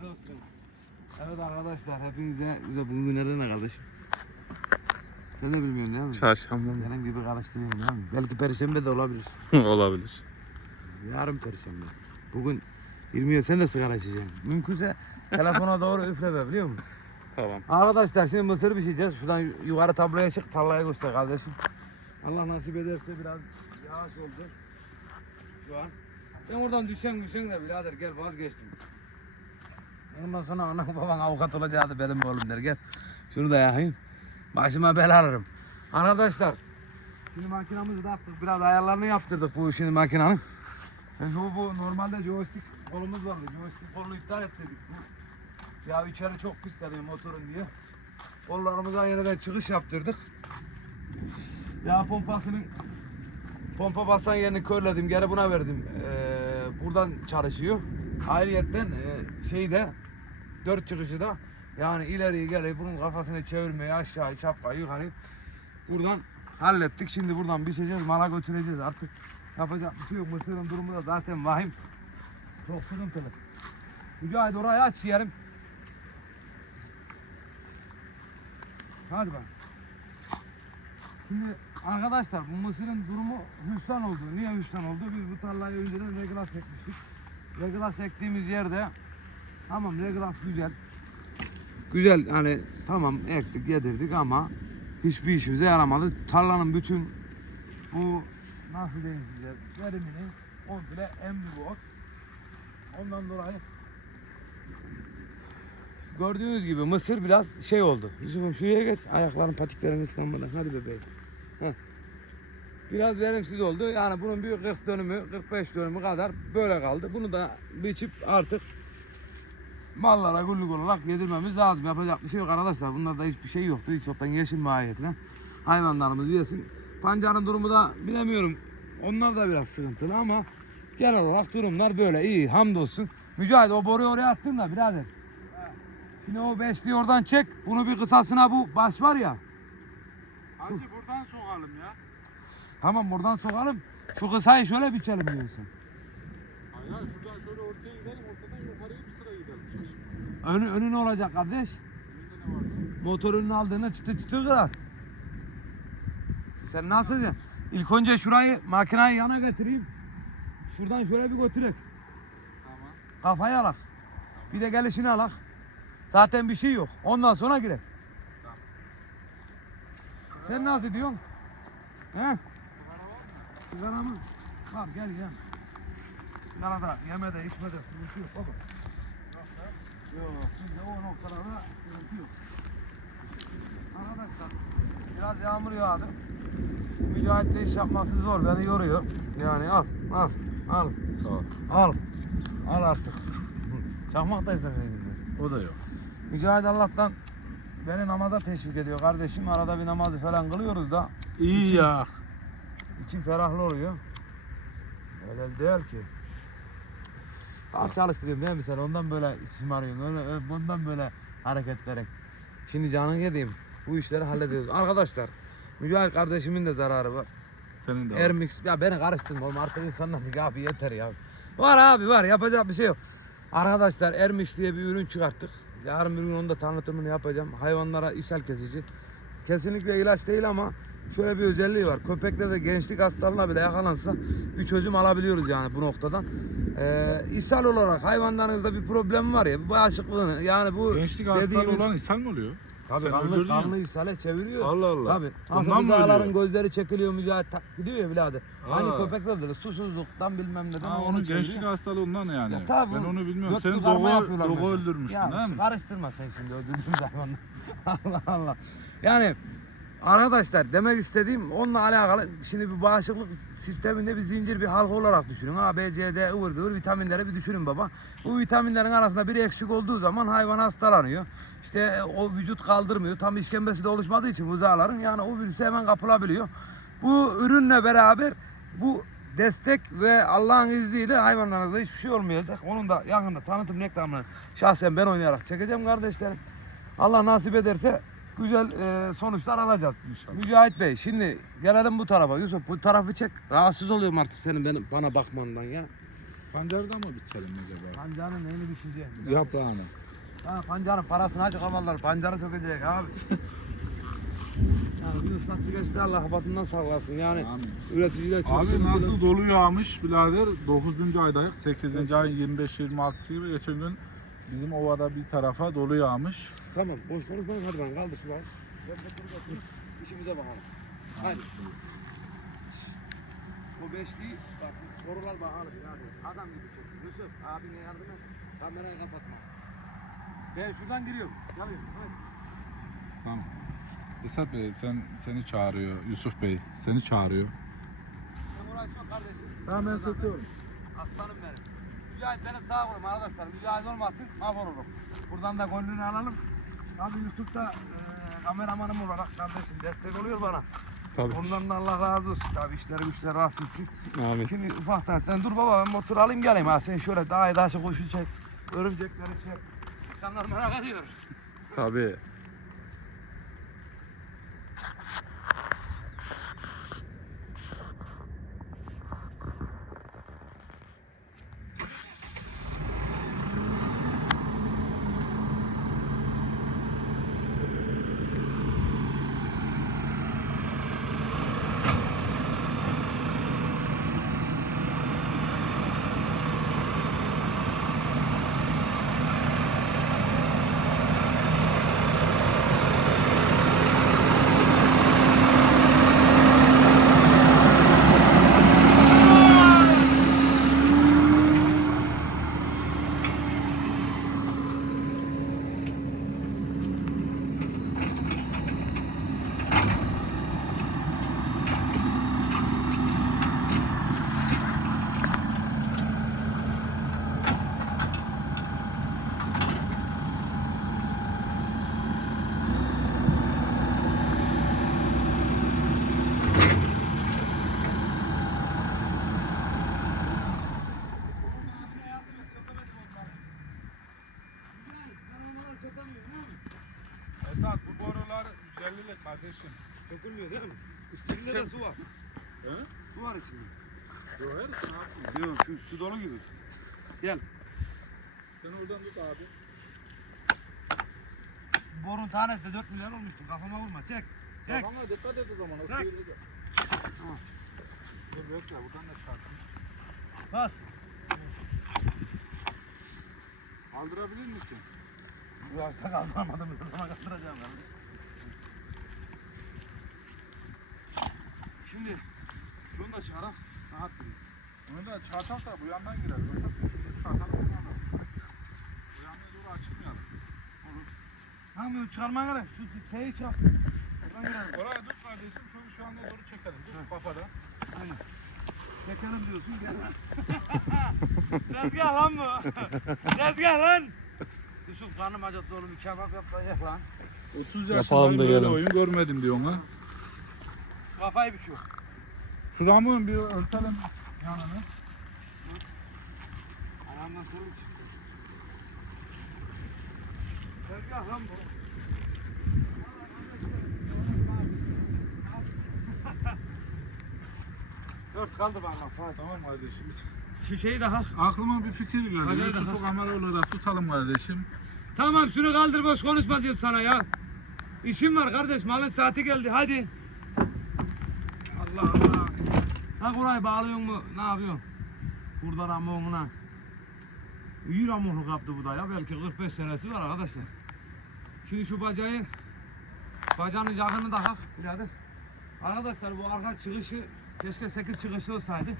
Hayırlı olsun. Evet arkadaşlar hepinize bugün günlerden ne kardeşim? Sen de bilmiyorsun değil mi? Çarşamba mı? Benim gibi karıştırıyorum değil mi? Belki perşembe de olabilir. Olabilir. Yarın perşembe. Bugün 20'ye sen de sigara içeceksin. Mümkünse telefona doğru üfleme biliyor musun? Tamam. Arkadaşlar şimdi mısır pişireceğiz. Şuradan yukarı tabloya çık, tarlaya göster kardeşim. Allah nasip ederse biraz yağış oldu. Şu an. Sen oradan düşen düşen de birader gel vazgeçtim. Ondan sonra anan baban avukat olacaktı benim oğlum der gel. Şunu da yakayım. Başıma bela alırım. Arkadaşlar. Şimdi makinamızı taktık. Biraz ayarlarını yaptırdık bu şimdi makinanın. E şu bu normalde joystick kolumuz vardı. Joystick kolunu iptal ettik. Bu ya içeri çok pis tabii motorun diye. Kollarımıza yeniden çıkış yaptırdık. Yağ pompasının pompa basan yerini körledim. Geri buna verdim. Ee, buradan çalışıyor. Ayrıyetten e, şeyde dört çıkışı da yani ileriye gelip bunun kafasını çevirmeyi aşağı çapka yukarı buradan hallettik. Şimdi buradan biçeceğiz mala götüreceğiz artık. Yapacak bir şey yok. Mısır'ın durumu da zaten vahim. Çok sıkıntılı. Mücahit orayı aç yerim. Hadi bak. Şimdi arkadaşlar bu mısırın durumu hüsran oldu. Niye hüsran oldu? Biz bu tarlayı önceden reglas ekmiştik. Reglas ektiğimiz yerde tamam reglas güzel. Güzel hani tamam ektik yedirdik ama hiçbir işimize yaramadı. Tarlanın bütün bu nasıl diyeyim size verimini komple emdi bu. Ondan dolayı gördüğünüz gibi mısır biraz şey oldu. Yusuf'um şuraya geç ayakların patiklerin ıslanmadan. Hadi bebeğim. Heh. Biraz verimsiz oldu. Yani bunun bir 40 dönümü, 45 dönümü kadar böyle kaldı. Bunu da biçip artık mallara güllük olarak yedirmemiz lazım. Yapacak bir şey yok arkadaşlar. Bunlarda hiçbir şey yoktu. Hiç yoktan yeşil mahiyetine. Hayvanlarımız yesin. Pancarın durumu da bilemiyorum. Onlar da biraz sıkıntılı ama genel olarak durumlar böyle iyi. Hamdolsun. Mücahit o boruyu oraya attın da birader. Şimdi o beşliği oradan çek. Bunu bir kısasına bu baş var ya. Hacı buradan sokalım ya. Tamam buradan sokalım. Şu kısayı şöyle biçelim diyorsun. Hayır hayır, şuradan şöyle ortaya gidelim ortadan yukarıya bir sıra gidelim. Önü, önü ne olacak kardeş? Motor önüne aldığında çıtır çıtır kırar. Sen nasıl ya? İlk önce şurayı makinayı yana getireyim. Şuradan şöyle bir götürek. Tamam. Kafayı alak. Bir de gelişini alak. Zaten bir şey yok. Ondan sonra girek. Tamam. Sen nasıl diyorsun? He? Sigara mı? Var gel gel. Sigara da yeme de içme de sıkıntı yok baba. Yok bizde o noktalarda sıkıntı yok. Arkadaşlar biraz yağmur yağdı. Mücahitle iş yapması zor beni yoruyor. Yani al al al Sağ ol. al. Al artık. Çakmak da istemeyiz. O da yok. Mücahit Allah'tan beni namaza teşvik ediyor kardeşim. Arada bir namazı falan kılıyoruz da İyi İçin- ya. içim ferahlı oluyor. Öyle değil ki. Az çalıştırıyorum değil mi sen? Ondan böyle isim arıyorsun. Öyle, öyle- bundan böyle hareket vererek. Şimdi canın yediğim bu işleri hallediyoruz. Arkadaşlar Mücahit kardeşimin de zararı var. Senin de var. Ermix ya beni karıştırma oğlum artık insanlar abi yeter ya. Var abi var yapacak bir şey yok. Arkadaşlar Ermix diye bir ürün çıkarttık. Yarın bir gün onun da tanıtımını yapacağım. Hayvanlara ishal kesici. Kesinlikle ilaç değil ama şöyle bir özelliği var. Köpeklerde gençlik hastalığına bile yakalansa bir çözüm alabiliyoruz yani bu noktadan. Ee, ishal olarak hayvanlarınızda bir problem var ya bir bağışıklığını yani bu Gençlik hastalığı dediğimiz- olan insan mı oluyor? Tabii Sen kanlı, öldürdün ya. kanlı ishale çeviriyor. Allah Allah. Tabii. Nasıl Ondan mı buzağların ölüyor? gözleri çekiliyor mücahit tak gidiyor ya birader. Aynı Aa. köpeklerde de susuzluktan bilmem neden Ha, onu onun çeviriyor. gençlik hastalığından yani. Ya tabii ben oğlum. onu bilmiyorum. Göt Seni yukarıma dogo, yapıyorlar mesela. öldürmüştün değil mi? Karıştırma sen şimdi öldürdüğün hayvanı. Allah Allah. Yani arkadaşlar demek istediğim onunla alakalı şimdi bir bağışıklık sisteminde bir zincir bir halka olarak düşünün. A, B, C, D, ıvır zıvır vitaminleri bir düşünün baba. Bu vitaminlerin arasında biri eksik olduğu zaman hayvan hastalanıyor. İşte e, o vücut kaldırmıyor. Tam işkembesi de oluşmadığı için buzağların yani o virüse hemen kapılabiliyor. Bu ürünle beraber bu destek ve Allah'ın izniyle hayvanlarınıza hiçbir şey olmayacak. Onun da yakında tanıtım reklamını şahsen ben oynayarak çekeceğim kardeşlerim. Allah nasip ederse güzel e, sonuçlar alacağız. İnşallah. Mücahit Bey şimdi gelelim bu tarafa. Yusuf bu tarafı çek. Rahatsız oluyorum artık senin benim bana bakmandan ya. Pancarda mı biçelim acaba? Pancarın neyini biçeceğim? Yaprağını. Ha pancarın parasını açık almalılar. Pancarı sökecek abi. yani bir ıslak bir geçti Allah batından saklasın yani. Amin. Üretici de çok Abi nasıl dolu yağmış birader 9. aydayız 8. ayın 25-26'sı gibi geçen gün bizim ovada bir tarafa dolu yağmış. Tamam boş konuşma hadi ben kaldır şu an. Ben de burada oturup işimize bakalım. Hadi. O beşliği bak korular bakalım yani. Adam gibi çok. Yusuf abine yardım et. Kamerayı kapatma. Ben şuradan giriyorum. Geliyorum. Hadi. Tamam. Esat Bey sen seni çağırıyor. Yusuf Bey seni çağırıyor. Sen orayı çok kardeşim. Tamam ben söküyorum. Aslanım benim. Mücahit benim sağ kolum arkadaşlar. Mücahit olmasın mahvolurum. Buradan da gönlünü alalım. Abi Yusuf da e, kameramanım olarak kardeşim destek oluyor bana. Tabii. Ondan da Allah razı olsun. Tabii işleri güçleri rast gitsin. Amin. Şimdi ufaktan sen dur baba ben motor alayım geleyim ha. Sen şöyle daha iyi daha çok kuşu çek. Örümcekleri çek. İnsanlar merak ediyor. Tabii. Esat bu borular 150'lik kardeşim. Dökülmüyor değil mi? Üstünde de su var. He? Su var içinde. Yok her ne yapsın? Yok şu, şu dolu gibi. Gel. Sen oradan tut abi. Borun tanesi de 4 milyar olmuştu. Kafama vurma. Çek. Çek. Kafana dikkat et o zaman. O sıyıracak. Tamam. Dur bekle buradan da çarpın. Bas. Kaldırabilir misin? Bu hasta kaldıramadım. Ne zaman kaldıracağım ben? Şimdi şunu da çıkarak rahat durayım. Bunu da çarpak da bu yandan girer. Bey şunu çarpalım bu yandan. Bu yandan doğru açılmayalım. Tamam çıkarman gerek. Şu teyi çak. Oradan girelim. Oraya dur kardeşim. Şunu şu anda doğru çekelim. Dur kafada. Aynen. Çekelim diyorsun gel lan. Tezgah lan bu. Tezgah lan. Yusuf karnım acıttı oğlum. Bir kebap yapacak lan. 30 Yapalım yaşındayım da böyle yiyelim. oyun görmedim diyor ona. Kafayı biçiyor. Şu ramın bir örtelim yanını. Aramdan sonra çıktı. Tezgah lan bu. Dört kaldı bana. Hadi. Tamam kardeşim. Şişeyi de hak. Aklıma bir fikir geldi. Hadi, Yusuf'u kamera olarak tutalım kardeşim. Tamam şunu kaldır boş konuşma diyorum sana ya. İşim var kardeş malın saati geldi hadi. Allah Allah. Ha burayı bağlıyor mu? Ne yapıyorsun? Burada ramonuna. İyi ramonluk yaptı bu da ya. Belki 45 senesi var arkadaşlar. Şimdi şu bacayı bacağın yakını da hak birader. Arkadaşlar bu arka çıkışı keşke 8 çıkışlı olsaydı.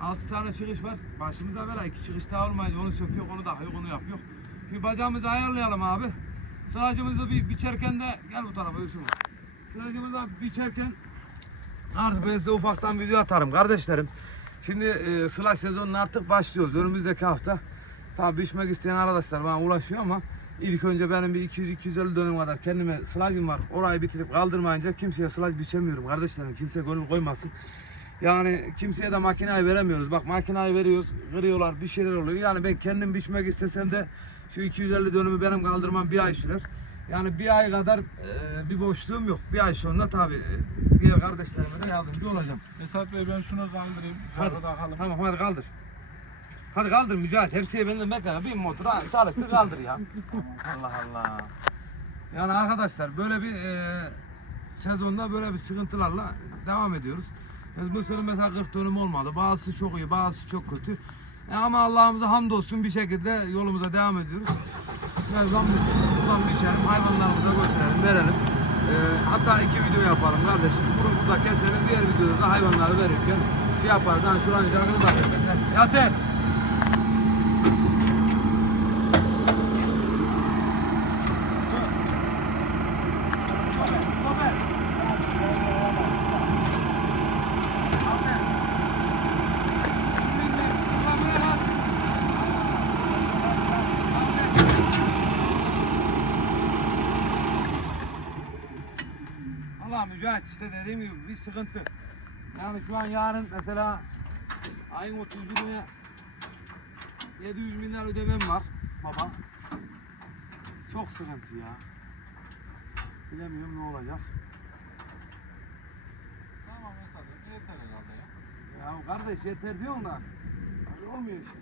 6 tane çıkış var. Başımıza bela iki çıkış daha olmayınca onu söküyor, onu takıyor, onu yapıyor. Şimdi bacağımızı ayarlayalım abi. Sılacımızı bir biçerken de gel bu tarafa Yusuf. Sılacımızı da biçerken artık ben size ufaktan video atarım kardeşlerim. Şimdi e, sılaç sezonuna artık başlıyoruz. Önümüzdeki hafta tabi biçmek isteyen arkadaşlar bana ulaşıyor ama ilk önce benim bir 200-250 dönüm kadar kendime sılacım var. Orayı bitirip kaldırmayınca kimseye sılaç biçemiyorum kardeşlerim. Kimse gönül koymasın. Yani kimseye de makinayı veremiyoruz. Bak makinayı veriyoruz, kırıyorlar, bir şeyler oluyor. Yani ben kendim biçmek istesem de şu 250 dönümü benim kaldırmam bir ay sürer. Yani bir ay kadar e, bir boşluğum yok. Bir ay sonra tabii e, diğer kardeşlerime de yardımcı olacağım. Esat Bey ben şunu kaldırayım. Hadi. Hadi. takalım. Tamam hadi kaldır. Hadi kaldır Mücahit. Hepsiye benden bekle. Bir motora çalıştır kaldır ya. Allah Allah. Yani arkadaşlar böyle bir e, sezonda böyle bir sıkıntılarla devam ediyoruz. Mısır'ın mesela 40 dönüm olmadı. Bazısı çok iyi, bazısı çok kötü. E, ama Allah'ımıza hamdolsun bir şekilde yolumuza devam ediyoruz. Yani zam, zam biçelim, hayvanlarımıza götürelim, verelim. E, hatta iki video yapalım kardeşim. Bunu burada keselim, diğer videoda da hayvanları verirken şey yaparız. Hani şuranın canını bakıyoruz. Yeter. Mücahit işte dediğim gibi bir sıkıntı. Yani şu an yarın mesela ayın 31'ine 700 milyar ödemem var baba. Çok sıkıntı ya. Bilemiyorum ne olacak. Tamam mesela yeter herhalde ya. Ya kardeş yeter diyorsun da. Olmuyor işte.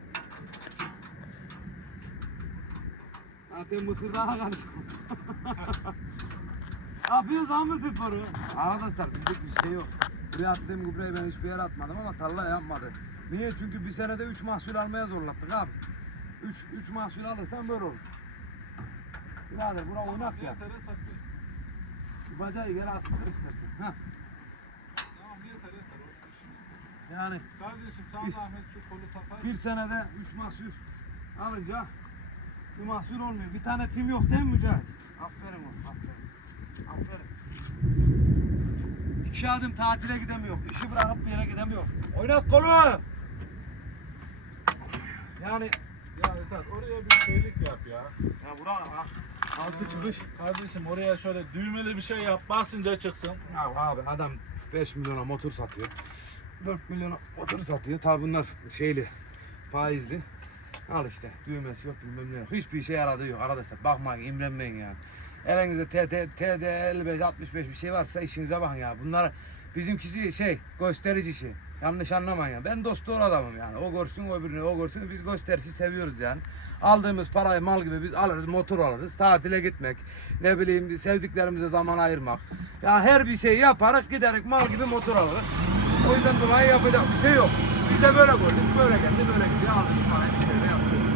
Zaten mısır daha kaldı. yapıyoruz lan bu sporu? Arkadaşlar bizlik bir şey yok. Buraya attığım gübreyi ben hiçbir yere atmadım ama tarla yapmadı. Niye? Çünkü bir senede 3 mahsul almaya zorlattık abi. 3 3 mahsul alırsan böyle olur. Birader buna oynak ya. Bir bacağı geri asılır istersen. İş. Yani Kardeşim sana Bir- zahmet şu kolu takar. Bir senede 3 mahsul alınca bir mahsul olmuyor. Bir tane pim yok değil mi Mücahit? Aferin oğlum, aferin. Aferin. İki adım tatile gidemiyor. İşi bırakıp bir yere gidemiyor. Oynat kolu. Yani Ya Esat oraya bir şeylik yap ya. ya bura altı çıkış. Kardeşim oraya şöyle düğmeli bir şey yap. Basınca çıksın. Ya abi adam 5 milyona motor satıyor. 4 milyona motor satıyor. Tabi bunlar şeyli, faizli. Al işte düğmesi yok bilmem ne yok. Hiçbir işe yaradığı yok arkadaşlar. Bakmayın imrenmeyin ya. Elinizde TT, TD 55, 65 bir şey varsa işinize bakın ya. Bunlar bizimkisi şey gösterici işi. Yanlış anlamayın ya. Ben dost doğru adamım yani. O görsün öbürünü o görsün. Biz gösterisi seviyoruz yani. Aldığımız parayı mal gibi biz alırız motor alırız. Tatile gitmek. Ne bileyim sevdiklerimize zaman ayırmak. Ya her bir şey yaparak giderek mal gibi motor alırız. O yüzden dolayı yapacak bir şey yok. Biz de böyle gördük. Böyle geldi böyle gidiyor. Aldık parayı bir şeyle yapıyoruz.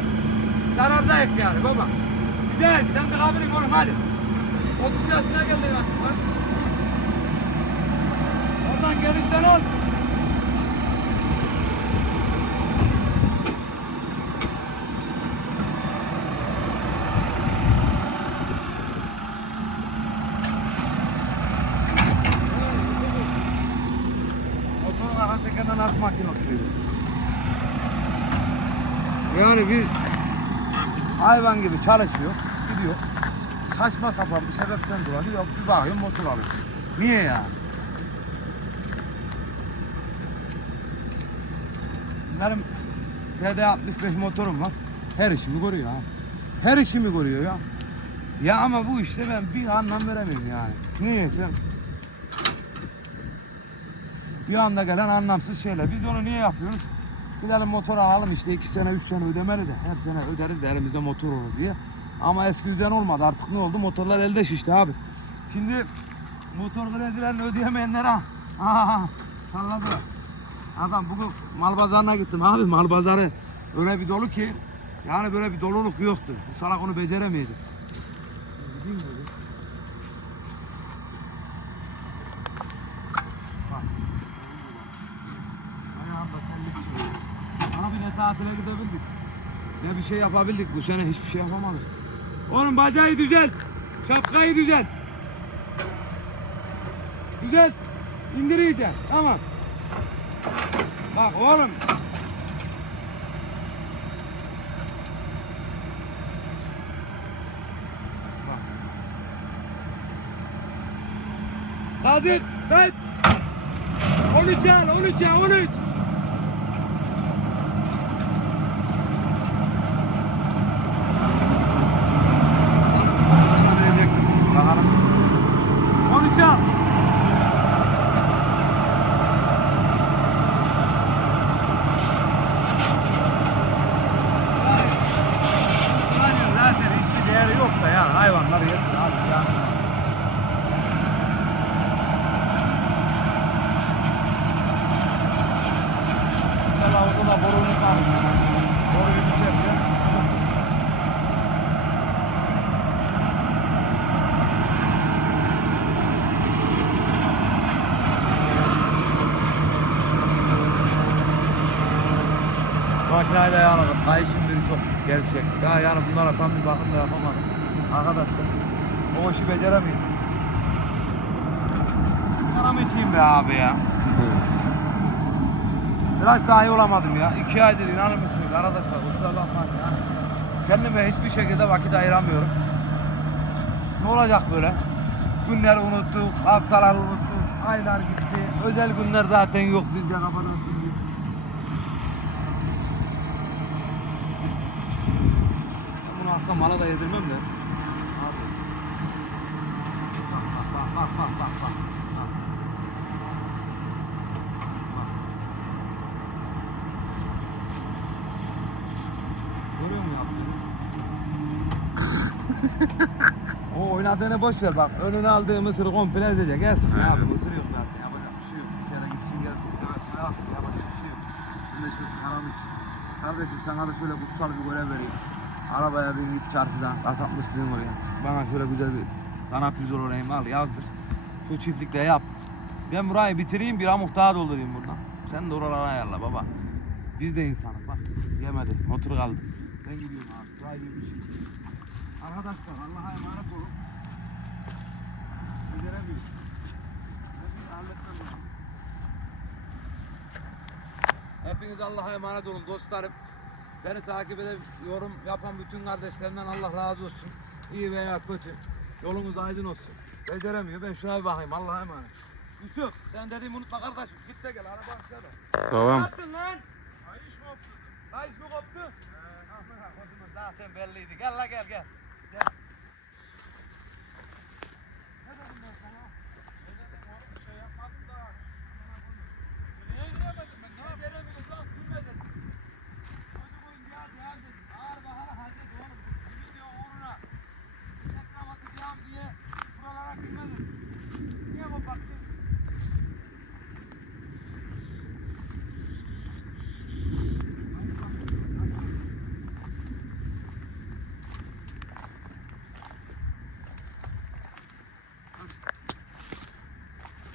Zarardayız yani baba. Güzel sen de kabirin oğlum hadi. 30 yaşına geldin artık lan. Oradan genişten ol. Motorun arka tekerden nasıl makine oturuyor? Yani bir hayvan gibi çalışıyor. Saçma sapan bir sebepten dolayı yok bir bakıyor motor alıyor. Niye yani? Benim TD65 motorum var. Her işimi görüyor ha. Her işimi görüyor ya. Ya ama bu işte ben bir anlam veremiyorum yani. Niye sen? Bir anda gelen anlamsız şeyler. Biz onu niye yapıyoruz? Gidelim motor alalım işte iki sene üç sene ödemeli de her sene öderiz de elimizde motor olur diye. Ama eski düzen olmadı artık ne oldu motorlar elde şişti abi. Şimdi motor kredilerini ödeyemeyenler ha. Anladılar. Adam bugün mal pazarına gittim abi mal pazarı öyle bir dolu ki yani böyle bir doluluk yoktu. Bu salak onu beceremeydi. Gideyim mi? Abi ne tatile gidebildik. Ne bir şey yapabildik. Bu sene hiçbir şey yapamadık. Oğlum bacağı düzelt. Şapkayı düzelt. Düzelt. İndir iyice. Tamam. Bak oğlum. Bak. Hazır. Dayt. 13 al, 13 al, 13. Alabilecek mi? Bakalım. 13 al. Hayvanlar yesin abi. Yani. İnşallah orada da borunu kalmış. Boruyu biçerse. Makinayla yağladım. Kayışım biri çok Ya yani bunlara tam bir bakım da yapamadım. Arkadaşlar o işi beceremiyorum. Param içeyim be abi ya. Biraz daha iyi olamadım ya. İki aydır inanır mısınız arkadaşlar kusura bakmayın ya. Kendime hiçbir şekilde vakit ayıramıyorum. Ne olacak böyle? Günleri unuttuk, haftalar unuttuk, aylar gitti. Özel günler zaten yok bizde kafadan şimdi. Bunu aslında mala da yedirmem de. Abi. Bak bak bak bak bak bak. bak. Bak. Görüyor musun yaptığını? o oynadığını boş ver bak. Önüne aldığı mısırı komple ezecek. Gelsin abi mısır yok zaten. Yapacak bir şey yok. Bir kere gitsin gelsin. Silah alsın. Yapacak bir şey yok. Ben de şurası karamış. Kardeşim sana da şöyle kutsal bir görev vereyim. Arabaya bin git çarşıdan. Kasapmışsın oraya. Bana şöyle güzel bir kanap yüz olayım al yazdır. Şu çiftlikte yap. Ben burayı bitireyim bir amuk daha doldurayım buradan. Sen de oralara ayarla baba. Biz de insanız bak. Yemedi. Motor kaldı. Ben gidiyorum abi. Burayı bir biçeyim. Arkadaşlar Allah'a emanet olun. Beceremiyoruz. Hepiniz Allah'a emanet olun dostlarım. Beni takip edip yorum yapan bütün kardeşlerimden Allah razı olsun. İyi veya kötü. Yolunuz aydın olsun. Beceremiyor. Ben şuna bir bakayım. Allah'a emanet. Yusuf sen dediğimi unutma kardeşim. Git de gel. Araba aşağıda. Ne Tamam. yaptın lan? Kayış mı koptu? Kayış mı koptu? Ee, zaten belliydi. Gel la gel gel. Gel. Ne dedim ben sana? Ne dedim oğlum? Bir şey yapmadım da. Niye giremedim ben? Ne giremiyoruz lan? Sürme dedim. Çocuğun ya ya dedim. Ağır bahara hallet oğlum. Bu video uğruna. Etraf atacağım diye buralara girmedim. Niye koparttın?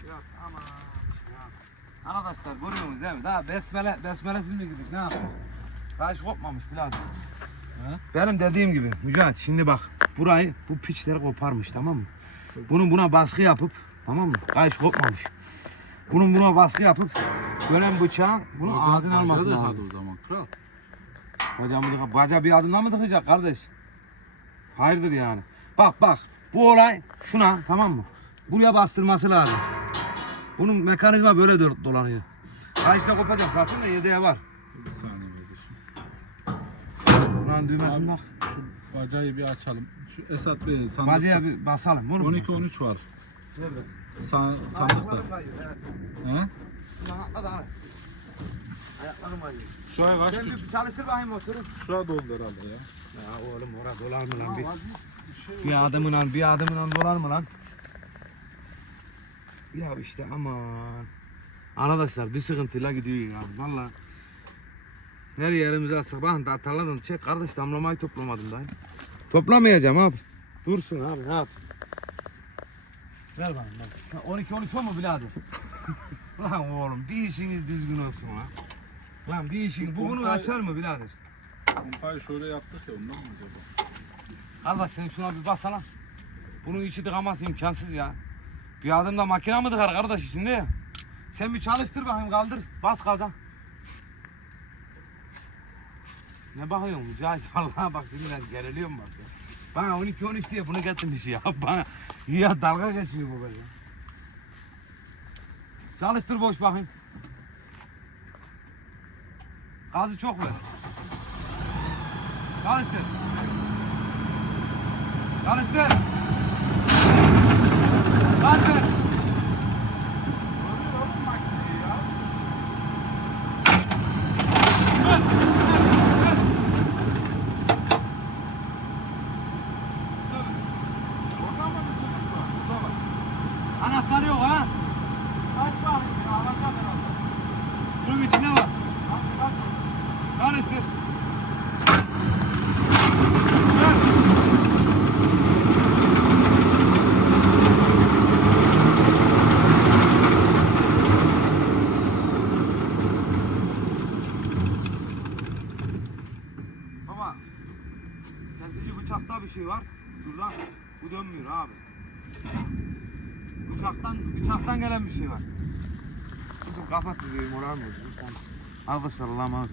Yok aman işte Arkadaşlar görüyorsunuz değil mi? Daha besmele, besmelesiz mi girdik? Ne? Daha hiç kopmamış birader. Benim dediğim gibi Mücahit şimdi bak burayı bu piçleri koparmış tamam mı? Bunun buna baskı yapıp tamam mı? Kayış kopmamış. Bunun buna baskı yapıp gören bıçağın bunu ağzına alması lazım. o zaman kral. Bacağımı dıka, baca bir adımla mı dıkayacak kardeş? Hayırdır yani. Bak bak bu olay şuna tamam mı? Buraya bastırması lazım. Bunun mekanizma böyle dolanıyor. Kayışta kopacak de yedeğe var. Bir saniye kardeşim. Buranın düğmesini bak. Şu bacayı bir açalım. Şu Esat Bey sandıkta. Bacaya bir basalım. Bunu 12 13 var. Nerede? Sa sandıkta. He? Ayaklarım acıyor. Şu ay kaç Sen tut? bir çalıştır bakayım motoru. Şuraya doldu herhalde ya. Ya oğlum orada dolar mı lan? Bir, Bir şey bir adımla bir adımla dolar mı lan? Ya işte aman. Arkadaşlar bir sıkıntıyla gidiyor ya. Valla. Nereye elimize atsak bakın da tarladan çek kardeş damlamayı toplamadım daha. Toplamayacağım abi. Dursun abi ne yap? Ver bana bak. 12 13 mu birader? lan oğlum bir işiniz düzgün olsun lan. Lan bir işin bu bunu açar mı birader? Pompayı şöyle yaptık ya ondan mı acaba? Kardeş sen şuna bir baksana. Bunun içi tıkaması imkansız ya. Bir adımda makine mi tıkar kardeş içinde ya? Sen bir çalıştır bakayım kaldır. Bas gaza. Ne bakıyorsun Mücahit? Vallahi bak şimdi ben geriliyorum bak ya. Bana 12 13 diye bunu getirmiş ya. Bana ya dalga geçiyor bu böyle. Çalıştır boş bakayım. Gazı çok ver. Çalıştır. Çalıştır. Gaz ver. Bu ha? Kaç var? Ya alacağım herhalde. Bunun içinde var. Karıştır. Baba, kesici bıçakta bir şey var. Şuradan bu dönmüyor abi. Bıçaktan bıçaktan gelen bir şey var. Kızım kapat videoyu moral mı? Da sarılamaz.